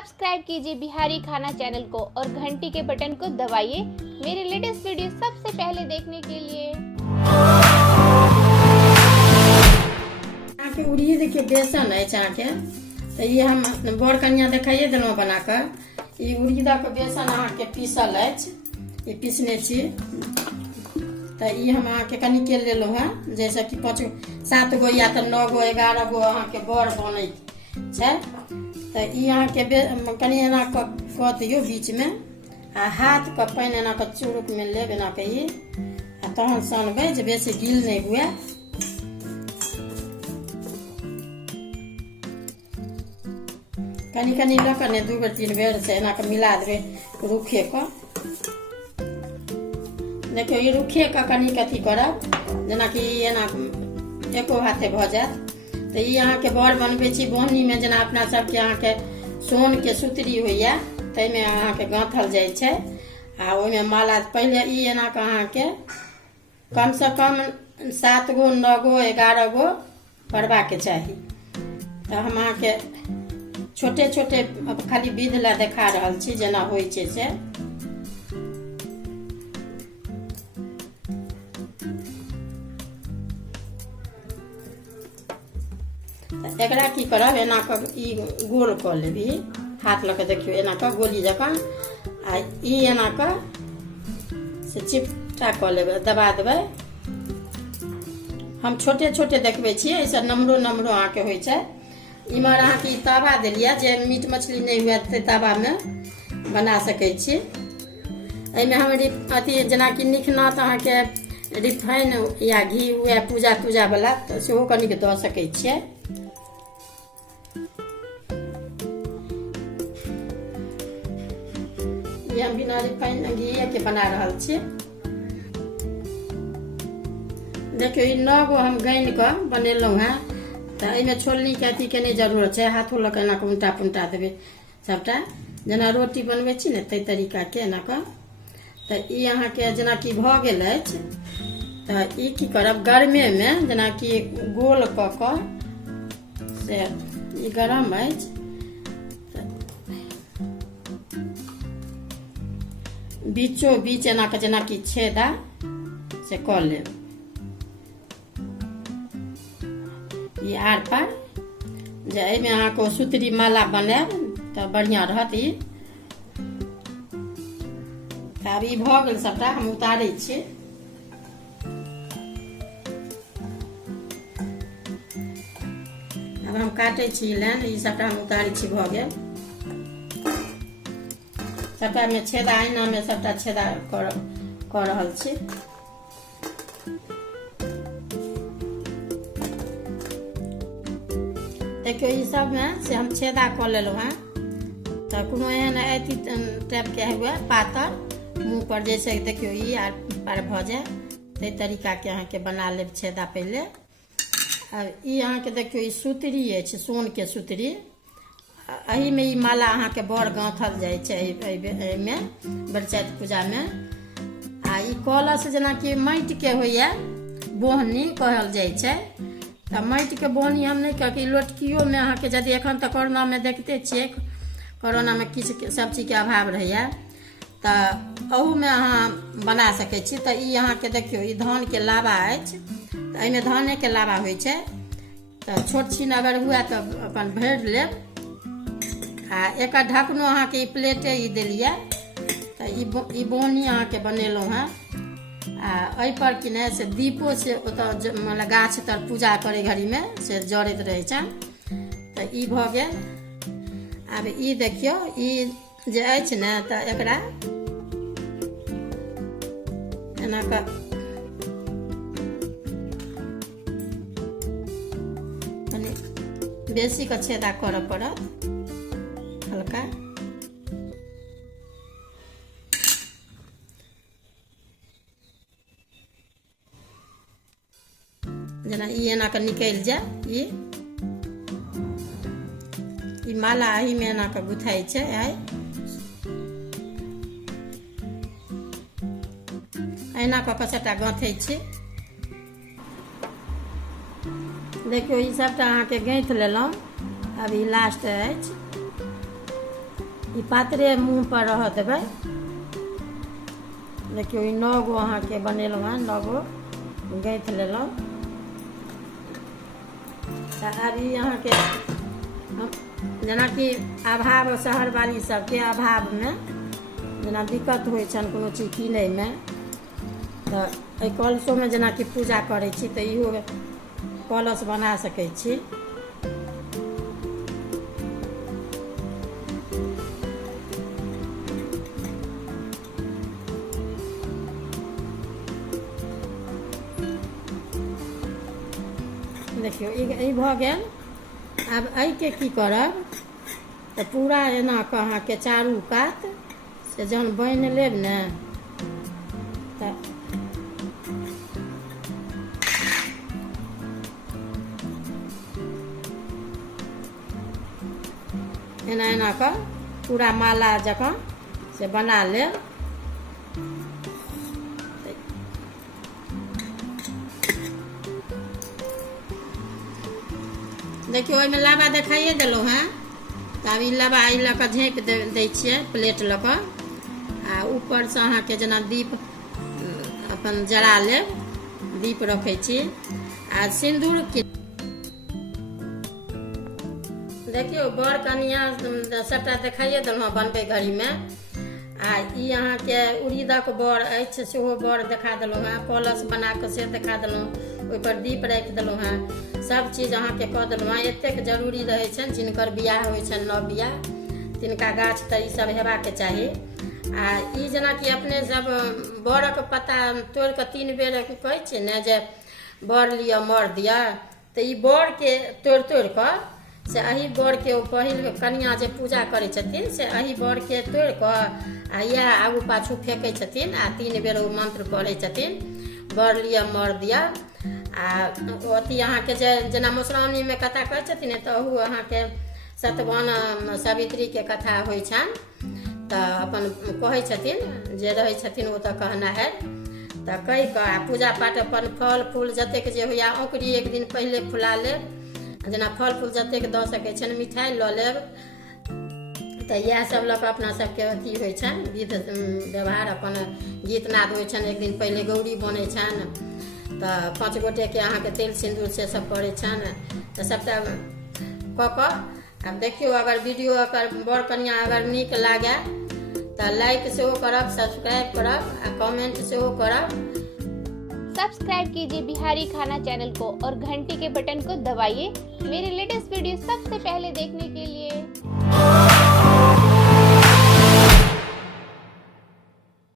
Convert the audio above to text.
Subscribe कीजिए बिहारी खाना channel को और घंटी के बटन को दबाइए मेरे लेटेस्ट वीडियो सबसे पहले देखने के लिए। यहाँ के उड़िए देखिए बेसन है चाह के तो ये हम बड़ कनिया देखाइए दिलों बनाकर ये उड़ीद के बेसन अहाँ के पीसल है ये पीसने छी तो ये हम अहाँ के कनी के ले लो है जैसे कि 5-7 गो या तो 9 गो 11 गो अहाँ के बड़ बने तो ये अहाँ के कनी एना कऽ दियो बीच में आ हाथ के पानी एना के चुरुक में लेब एना के ये तहन सानबे जे बेसी गील नहीं हुए। कनी कनी लऽ कऽ 2 बेर 3 बेर से एना के मिला देबे रूखे को। देखियो ये रूखे का कनी कथी करब जेना कि एना एको हाथे भ जात तो ये अहाँ के बड़ बनबे छी बोहनी में जेना अपना सबके अहाँ के सोन के सुतरी होइया तै में अहाँ के गांथल जाय छै आ ओइ में माला पहले ई एना के अहाँ के कम से कम 7 गो 9 गो 11 गो पड़वा के चाहिए। तो हम अहाँ के छोटे छोटे खाली विध ला देखा रहल छी जेना होइ छै से। एकरा की करब एना क ई गोल क लेबी हाथ लऽ के देखियो एना क गोली जकाँ आ ई एना क से चिपटा क लेबै दबा देबै। हम छोटे छोटे देखबै छी ऐसे नम्हरो नम्हरो अहाँ के होइ छै। इमहर अहाँ के तावा देलिए जे मीट मछली नहीं हुए तो तावा में बना सकै छी। एहिमे हम अथी जेना कि निखनाथ अहाँ के रिफाइन या घी हुए पूजा तूजा वाला तो सेहो कनिक दऽ सकै छियै। ये हम बिना रिफाइन घी के बना रहल छी। देखियो ई 9 गो हम गैन के बनेलहुँ हैं तो एहिमे छोलनी के अथी के नहीं जरूरत है हाथों लऽ के एना के उल्टा पुल्टा देबै सबटा जेना रोटी बनबै छी ने तै तरीका के एना के। तो ई अहाँ के जेना कि भऽ गेल अछि तो ई की करब गर्मे में जेना कि गोल कऽ कऽ से ई गरम अछि बीचो बीच एना के जेना कि छेदा से कऽ लेब ये आर पार जे एहिमे अहाँ को सुतरी माला बनाएब तो बढ़िया रहत। ई आब ई भऽ गेल सबटा हम उतारै छी। अब हम काटे छी लेन ई सबटा हम उतारै छी भऽ गेल सबटा में छेदा आईना में सबटा छेदा कर रहल छी। देखियो ई सब में से हम छेदा कर लेलहुँ हैं तो कोनो एहन अथी टाइप के हुए पातर मुँह पर जैसे देखियो ई आर पार भ जाए ते तरीका के अहाँ के बना लेब छेदा पहले। अब ई अहाँ के देखियो ई सुतरी अछि सोन के सुतरी एही में ई माला अहाँ के बड़ गांथल जाय छै एहिमे बरसाइत पूजा में। आ ई कलश जेना कि माटि के होइया बोहनी कहल जाय छै तो माटि के बोहनी हम नहीं कह लोटकियो में अहाँ के यदि एखन तक कोरोना में देखते छियै कोरोना में किछु सब चीज के अभाव रहैया तो अहू में अहाँ बना सकै छी। तो ई अहाँ के देखियो ई धान के लावा अछि तो एहिमे धाने के लावा होइ छै तो छोट छीन अगर हुए तो अपन भरि लेब आ एक ढकनो अहाँ के प्लेटे ई देलिए तो ई बोहनी अहाँ के बनेलहुँ हैं आ एहि पर कि ने से दीपो से ओतऽ मतलब गाछ तर पूजा करे घड़ी में से जड़ैत रहे छै तो ई भऽ गेल। आब ई देखियो ई जे अछि ने तो एकरा एना के कनी बेसी के छेदा करऽ पड़त हल्का। जेना ई एना के निकल जाए ई माला एही में एना के गुथाई छै आई एना कऽ सबटा गाँथै छी। देखियो ई सबटा अहाँ के गैंथ लेलहुँ अब ई लास्ट अछि ई पातरे मुँह पर रह देबै। देखियो ई 9 गो अहाँके बनेलहुँ हँ, 9 गो गैँथ लेलहुँ। तऽ आब ई अहाँके जेनाकि अभाव शहरवाली सबके अभावमे जेना दिक्कत होइ छनि कोनो चीज किनैमे, तऽ एहि कलशोमे जेनाकि पूजा करै छी तऽ इहो कलश बना सकै छी। देखियौ ई भऽ गेल। आब एहिके की करब तऽ पूरा एना कऽ अहाँके चारू कात से जहन बान्हि लेब ने तऽ एना एना कऽ पूरा माला जकाँ से बना लेब। देखियो ओहिमे लाबा देखाइए देलहुँ हँ। तऽ आब ई लाबा ई लऽ कऽ झाँपि दै छियै प्लेट लऽ कऽ, आ ऊपरसँ अहाँके जेना दीप अपन जरा लेब, दीप रखै छी। आ सिन्दूर देखियौ बर कनिया सबटा देखाइए देलहुँ हँ बनबै घड़ीमे। आ ई अहाँके उड़ीदक बर अछि सेहो बर देखा देलहुँ हँ, कलश बना कऽ से देखा देलहुँ, ओहिपर दीप राखि देलहुँ हँ, सब चीज अहाँके कऽ देलहुँ हँ। एतेक जरूरी रहै छनि जिनकर बियाह होइ छनि नव बियाह, तिनका गाछ तऽ ई सब हेबाके चाही। आ ई जेनाकि अपने सब बरक पत्ता तोड़ि कऽ 3 बेर कहै छियै ने जे बर लिअ मर दिअ, तऽ ई बरके तोड़ि कऽ से एही बरके पहिल कनिया जे पूजा करै छथिन से एही बरके तोड़ि कऽ आ इएह आगू पाछू फेंकै छथिन आ 3 बेर ओ मंत्र पढ़ै छथिन, बर लिअ मर दिअ। आ अथी अहाँके जेना मधुश्रावणीमे कथा कहै छथिन तऽ ओहू अहाँके सतवान सावित्रीके कथा होइ छनि, तऽ अपन कहै छथिन जे रहै छथिन ओ तऽ कहनाहर। तऽ कहि कऽ आ पूजा पाठ अपन फल फूल जतेक जे होइया औंकड़ी 1 दिन पहिले फुला लेब, जेना फल फूल जतेक दऽ सकै छनि, मिठाइ लऽ लेब। तऽ इएह सब लऽ कऽ अपना सबके अथी होइ छनि विध व्यवहार, अपन गीत नाद होइ छनि। 1 दिन पहिले गौरी बनै छनि, तऽ 5 गोटेके अहाँके तेल सिन्दूर से सब पड़ै छनि। तऽ सबटा कऽ कऽ आब देखियौ अगर वीडियो अगर बर कनिया अगर नीक लागे तऽ लाइक सेहो करब, सब्सक्राइब करब आ कमेंट सेहो करब। सब्सक्राइब कीजिए बिहारी खाना चैनल को और घंटी के बटन को दबाइए मेरे लेटेस्ट वीडियो सबसे पहले देखने के लिए।